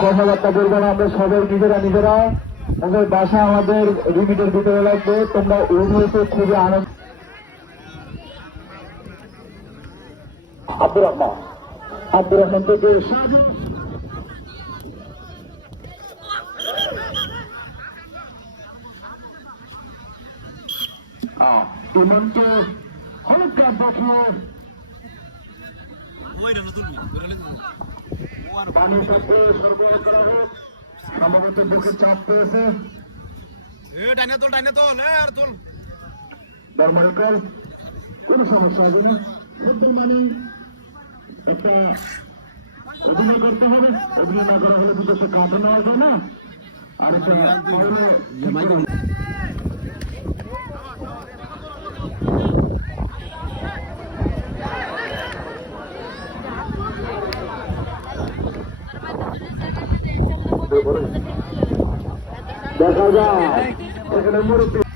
কথাবার্তা বলবো না, আমরা সবাই নিজেরা আমাদের বাসা আমাদের লিমিটের ভিতরে লাগবে। তোমরা ইউনিভার্সে খুবই আনন্দ। আব্দুর রহমান থেকে ইমানকে হলুদ কার্ড দেখিয়ে পানি থেকে সরবরাহ করা হোক। সম্ভবত বুকে চাপ পেয়েছে। নর্মাল কোনো সমস্যা হবে না। ফুটবল মানে একটা অভিনয় করতে হবে, অভিনয় না করা হলে কিন্তু সে কাঁপে নেওয়া যায় না। আর দেখা যায় এখানে মুরব্বী